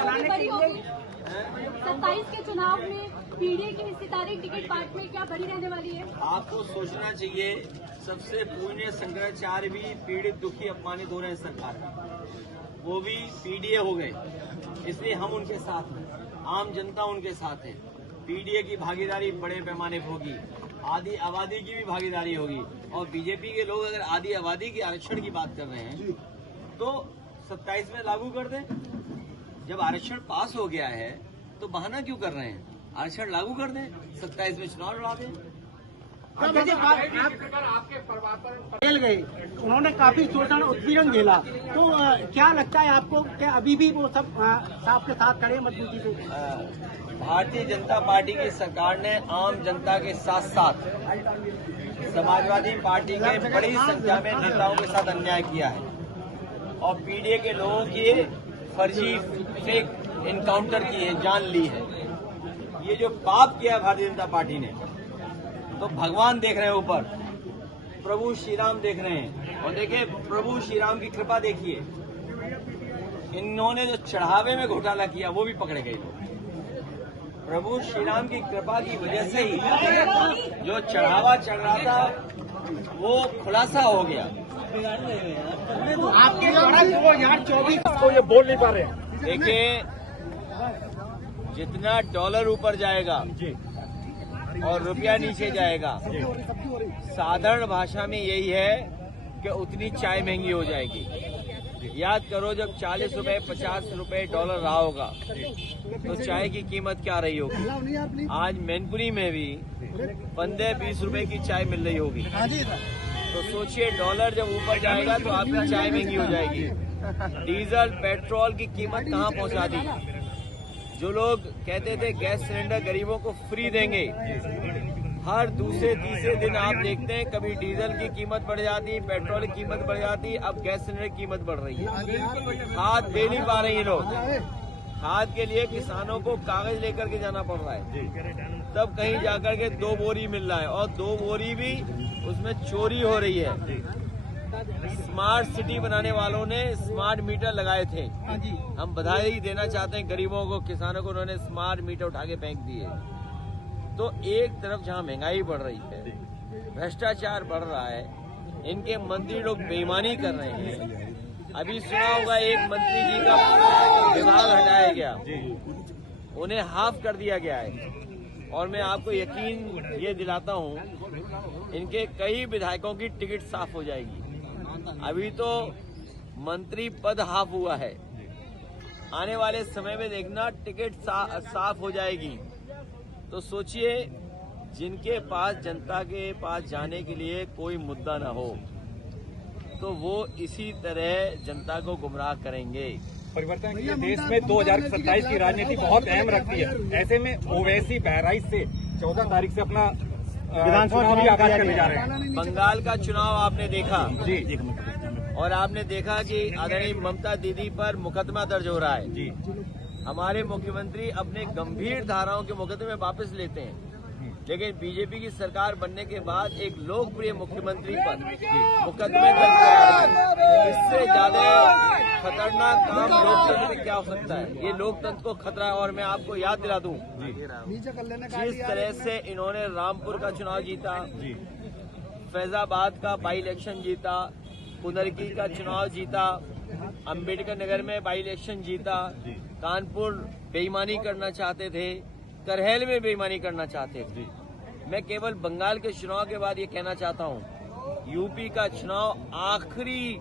बड़ी होगी 27 के चुनाव में पीडीए की हिस्सेदारी टिकट पार्ट में क्या बड़ी रहने वाली है? आपको सोचना चाहिए, सबसे पूज्य शंकराचार्य भी पीड़ित, दुखी, अपमानित हो रहे हैं सरकार में, वो भी पीडीए हो गए, इसलिए हम उनके साथ हैं, आम जनता उनके साथ है। पीडीए की भागीदारी बड़े पैमाने पर होगी, आदि आबादी की भी भागीदारी होगी, और बीजेपी के लोग अगर आदि आबादी के आरक्षण की बात कर रहे हैं तो 27 में लागू कर दें। जब आरक्षण पास हो गया है तो बहाना क्यों कर रहे हैं? आरक्षण लागू कर दें, 27 में चुनाव लड़ा दें। जेल गए, उन्होंने काफी शोषण उत्पीड़न झेला, तो क्या लगता है आपको कि अभी भी वो सब आपके साथ खड़े मजबूती से? भारतीय जनता पार्टी की सरकार ने आम जनता के साथ साथ समाजवादी पार्टी के बड़ी संख्या में नेताओं के साथ अन्याय किया है, और पीडीए के लोगों की फर्जी फेक इनकाउंटर की है, जान ली है। ये जो पाप किया भारतीय जनता पार्टी ने, तो भगवान देख रहे हैं ऊपर, प्रभु श्री राम देख रहे हैं, और देखिए प्रभु श्री राम की कृपा देखिए, इन्होंने जो चढ़ावे में घोटाला किया वो भी पकड़े गए लोग। प्रभु श्री राम की कृपा की वजह से ही जो चढ़ावा चढ़ रहा था वो खुलासा हो गया। आपके द्वारा 2024 को ये बोल नहीं पा रहे हैं। देखिए, जितना डॉलर ऊपर जाएगा और रुपया नीचे जाएगा, साधारण भाषा में यही है कि उतनी चाय महंगी हो जाएगी। याद करो, जब 40 रुपए 50 रुपए डॉलर रहा होगा तो चाय की कीमत क्या रही होगी? आज मैनपुरी में भी 15-20 रुपए की चाय मिल रही होगी। तो सोचिए, डॉलर जब ऊपर जाएगा तो आपकी चाय महंगी हो जाएगी। डीजल पेट्रोल की कीमत कहाँ पहुँचा दी? जो लोग कहते थे गैस सिलेंडर गरीबों को फ्री देंगे, हर दूसरे तीसरे दिन आप देखते हैं कभी डीजल की कीमत बढ़ जाती, पेट्रोल की कीमत बढ़ जाती, अब गैस सिलेंडर की कीमत बढ़ रही है। खाद दे नहीं पा रहे हैं लोग, खाद के लिए किसानों को कागज लेकर के जाना पड़ रहा है, तब कहीं जाकर के 2 बोरी मिल रहा है, और 2 बोरी भी उसमें चोरी हो रही है। स्मार्ट सिटी बनाने वालों ने स्मार्ट मीटर लगाए थे, हम बधाई देना चाहते हैं गरीबों को, किसानों को, उन्होंने स्मार्ट मीटर उठा के फेंक दिए। तो एक तरफ जहां महंगाई बढ़ रही है, भ्रष्टाचार बढ़ रहा है, इनके मंत्री लोग बेईमानी कर रहे हैं। अभी सुना होगा एक मंत्री जी का विभाग हटाया गया, उन्हें हाफ कर दिया गया है, और मैं आपको यकीन ये दिलाता हूं इनके कई विधायकों की टिकट साफ हो जाएगी। अभी तो मंत्री पद हाफ हुआ है, आने वाले समय में देखना टिकट साफ हो जाएगी। तो सोचिए, जिनके पास जनता के पास जाने के लिए कोई मुद्दा न हो तो वो इसी तरह जनता को गुमराह करेंगे। परिवर्तन के देश में 2027 की राजनीति बहुत अहम रखती है। ऐसे में ओवैसी बहराइच से 14 तारीख से अपना विधानसभा भी आगाज करने जा रहे हैं। बंगाल का चुनाव आपने देखा जी, और आपने देखा कि आदरणीय ममता दीदी पर मुकदमा दर्ज हो रहा है जी। हमारे मुख्यमंत्री अपने गंभीर धाराओं के मुकदमे वापस लेते हैं, लेकिन बीजेपी की सरकार बनने के बाद एक लोकप्रिय मुख्यमंत्री पर मुकदमे दर्ज कराए। इससे ज्यादा खतरनाक काम लोकतंत्र में क्या हो सकता है? ये लोकतंत्र को खतरा है। और मैं आपको याद दिला दूं, जिस तरह से इन्होंने रामपुर का चुनाव जीता, फैजाबाद का बाई इलेक्शन जीता, पुनरकी का चुनाव जीता, अंबेडकर नगर में बाई इलेक्शन जीता, कानपुर बेईमानी करना चाहते थे, करहैल में बेईमानी करना चाहते थे। मैं केवल बंगाल के चुनाव के बाद ये कहना चाहता हूँ, यूपी का चुनाव आखिरी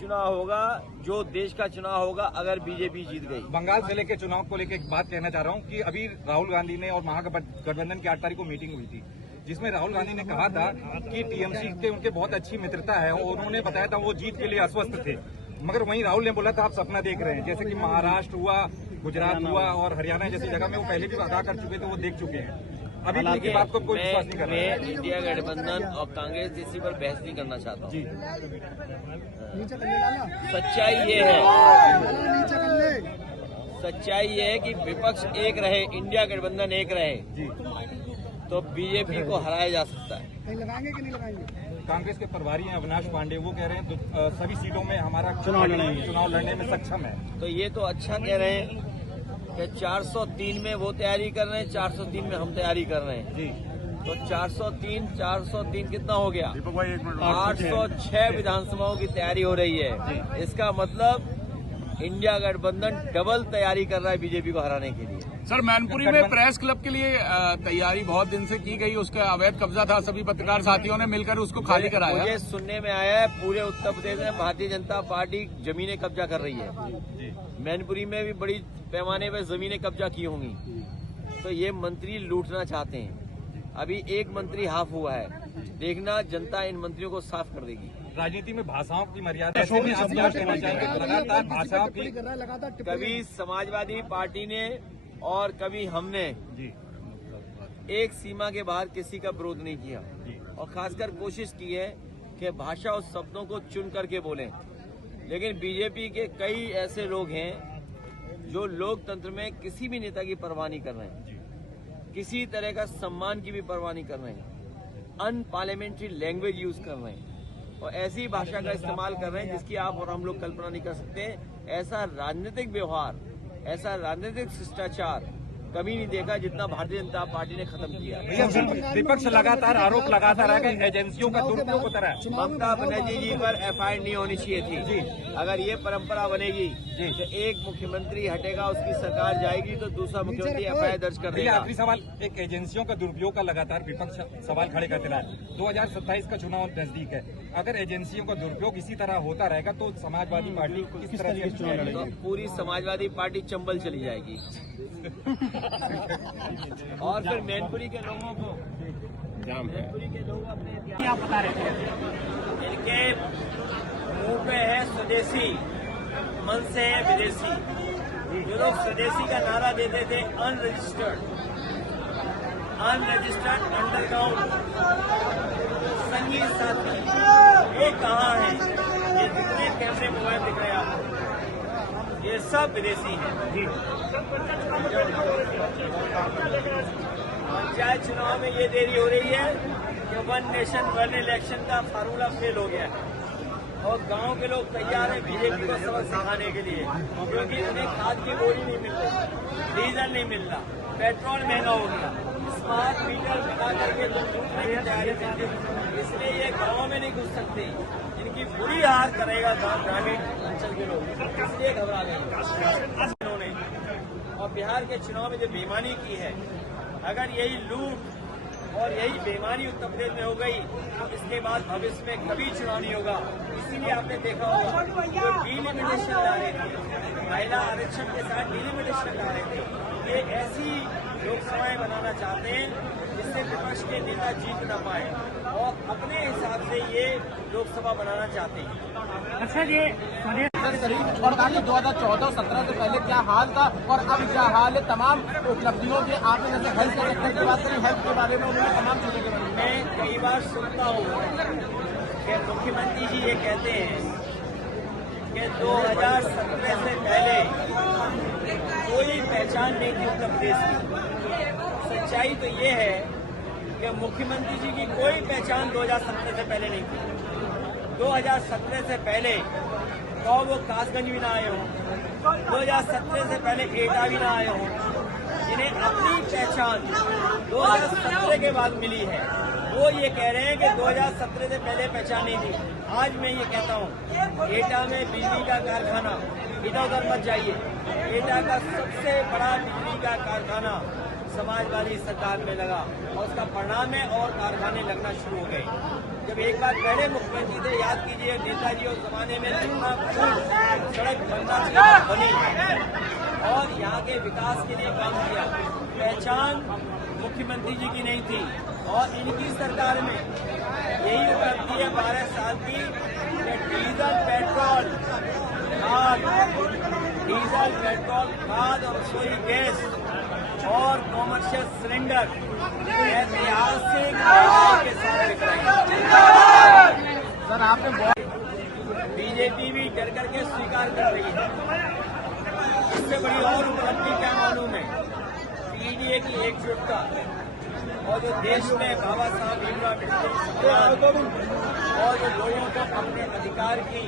चुनाव होगा जो देश का चुनाव होगा अगर बीजेपी जीत गई। बंगाल जिले के चुनाव को लेकर एक बात कहना चाह रहा हूँ कि अभी राहुल गांधी ने और महागठबंधन की 8 तारीख को मीटिंग हुई थी, जिसमें राहुल गांधी ने कहा था कि टीएमसी के उनके बहुत अच्छी मित्रता है, और उन्होंने बताया था वो जीत के लिए आश्वस्त थे। मगर वहीं राहुल ने बोला था आप सपना देख रहे हैं, जैसे कि महाराष्ट्र हुआ, गुजरात हुआ और हरियाणा जैसी जगह में वो पहले भी वादा कर चुके थे, वो देख चुके हैं। अभी की बात को कोई विश्वास नहीं कर रहा है। मैं इंडिया गठबंधन और कांग्रेस इसी पर बहस नहीं करना चाहता हूँ। सच्चाई ये है कि विपक्ष एक रहे, इंडिया गठबंधन एक रहे, तो बीजेपी को हराया जा सकता है। लगाएंगे कि नहीं लगाएंगे? कांग्रेस के प्रभारी हैं अविनाश पांडे, वो कह रहे हैं सभी सीटों में हमारा चुनाव लड़ने में सक्षम है। तो ये तो अच्छा कह रहे हैं, कि 403 में वो तैयारी कर रहे हैं, 403 में हम तैयारी कर रहे हैं। जी। तो 403 कितना हो गया? 806 विधानसभाओं की तैयारी हो रही है। इसका मतलब इंडिया गठबंधन डबल तैयारी कर रहा है बीजेपी को हराने के लिए। सर, मैनपुरी में प्रेस क्लब के लिए तैयारी बहुत दिन से की गई, उसका अवैध कब्जा था, सभी पत्रकार साथियों ने मिलकर उसको खाली कराया। मुझे सुनने में आया है पूरे उत्तर प्रदेश में भारतीय जनता पार्टी जमीनें कब्जा कर रही है। मैनपुरी में भी बड़ी पैमाने पर जमीनें कब्जा की होंगी। तो ये मंत्री लूटना चाहते हैं। अभी एक मंत्री हाफ हुआ है, देखना जनता इन मंत्रियों को साफ कर देगी। राजनीति में भाषाओं की मर्यादा, ऐसे में आप क्या कहना चाहेंगे? लगातार भाषाओं की, कभी समाजवादी पार्टी ने और कभी हमने एक सीमा के बाहर किसी का विरोध नहीं किया, और खासकर कोशिश की है कि भाषा और शब्दों को चुन करके बोलें। लेकिन बीजेपी के कई ऐसे लोग हैं जो लोकतंत्र में किसी भी नेता की परवाह नहीं कर रहे हैं, किसी तरह का सम्मान की भी परवाह नहीं कर रहे हैं, अनपार्लियामेंट्री लैंग्वेज यूज कर रहे हैं और ऐसी भाषा का इस्तेमाल कर रहे हैं जिसकी आप और हम लोग कल्पना नहीं कर सकते। ऐसा राजनीतिक व्यवहार, ऐसा राजनीतिक शिष्टाचार कभी नहीं देखा जितना भारतीय जनता पार्टी ने खत्म किया। विपक्ष लगातार आरोप लगाता रहा कि एजेंसियों का दुरुपयोग होता रहा। ममता बनर्जी जी पर एफआईआर नहीं होनी चाहिए थी। अगर ये परंपरा बनेगी तो एक मुख्यमंत्री हटेगा, उसकी सरकार जाएगी तो दूसरा मुख्यमंत्री एफआईआर दर्ज कर देगा। आखिरी सवाल, एक एजेंसियों का दुरुपयोग का लगातार विपक्ष सवाल खड़े करते रहा है। 2027 का चुनाव नजदीक है, अगर एजेंसियों का दुरुपयोग इसी तरह होता रहेगा तो समाजवादी पार्टी किस तरह से चुनाव लड़ेगी? तो पूरी समाजवादी पार्टी चंबल चली जाएगी और फिर मैनपुरी के लोगों को, मैनपुरी के लोग अपने क्या बता रहे थे? इनके मुंह पे है स्वदेशी, मन से है विदेशी। जो लोग स्वदेशी का नारा देते थे, अनरजिस्टर्ड अंडरग्राउंड संगीत साथी, ये कहाँ है? ये जितने कैमरे मोबाइल दिख रहे हैं आपको, ये सब विदेशी हैं। पंचायत चुनाव में ये देरी हो रही है कि वन नेशन वन इलेक्शन का फार्मूला फेल हो गया है और गांव के लोग तैयार हैं बीजेपी को सबक सिखाने के लिए, क्योंकि उन्हें खाद की बोरी नहीं मिल रही, डीजल नहीं मिल रहा, पेट्रोल महंगा हो गया, स्मार्ट मीटर लगा करके तो लूटने की तैयारी करते, इसलिए ये गाँव में नहीं घुस सकते। इनकी बुरी हार करेगा ग्रामीण अंचल के लोग, इसलिए घबरा गए इन्होंने। और बिहार के चुनाव में जो बेईमानी की है, अगर यही लूट और यही बेईमानी उत्तर प्रदेश में हो गई तो इसके बाद भविष्य में कभी चुनाव नहीं होगा। इसीलिए आपने देखा होगा जो डिलिमिटेशन ला रहे थे, महिला आरक्षण के साथ डिलिमिटेशन ला रहे थे, ये ऐसी लोकसभाएं बनाना चाहते हैं जिससे विपक्ष के नेता जीत न पाए और अपने हिसाब से ये लोकसभा बनाना चाहते हैं। अच्छा, ये और कहा 2014-17 से पहले क्या हाल था और अब क्या हाल है? तमाम उपलब्धियों के आपने जैसे हेल्थ के सेक्टर की बात करी, हेल्थ के बारे में उन्होंने तमाम चीजों के बारे में मैं कई बार सुनता हूँ कि मुख्यमंत्री जी ये कहते हैं कि 2017 से पहले कोई पहचान नहीं थी उत्तर प्रदेश की। सच्चाई तो ये है कि मुख्यमंत्री जी की कोई पहचान 2017 से पहले नहीं थी। 2017 से पहले तो वो कासगंज भी ना आए हों, 2017 से पहले एटा भी ना आए हों, जिन्हें अपनी पहचान 2017 के बाद मिली है, वो ये कह रहे हैं कि 2017 से पहले पहचान नहीं थी। आज मैं ये कहता हूँ, एटा में बिजली का कारखाना, इधर उधर मत जाइए, एटा का सबसे बड़ा बिजली का कारखाना समाजवादी सरकार में लगा और उसका परिणाम है और कारखाने लगना शुरू हो गए। जब एक बार पहले मुख्यमंत्री थे, याद कीजिए नेताजी उस जमाने में कितना सड़क बनना बनी और यहाँ के विकास के लिए काम किया। पहचान मुख्यमंत्री जी की नहीं थी और इनकी सरकार में यही उपलब्धि है 12 साल की कि डीजल पेट्रोल खाद और रसोई गैस और कॉमर्शियल सिलेंडर ऐतिहासिक के साथ बिक रहे हैं। सर, आपने बीजेपी भी डर करके स्वीकार कर रही है। इससे बड़ी और उपलब्धि क्या मालूम है? पीडीए की एकजुटता और जो देश में बाबा साहब भीमराव अम्बेडकर और जो लोगों को अपने अधिकार की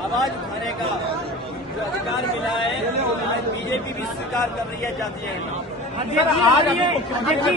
आवाज उठाने का जो अधिकार मिला है बीजेपी भी स्वीकार कर रही है जातीय है। सर आज अभी मुख्यमंत्री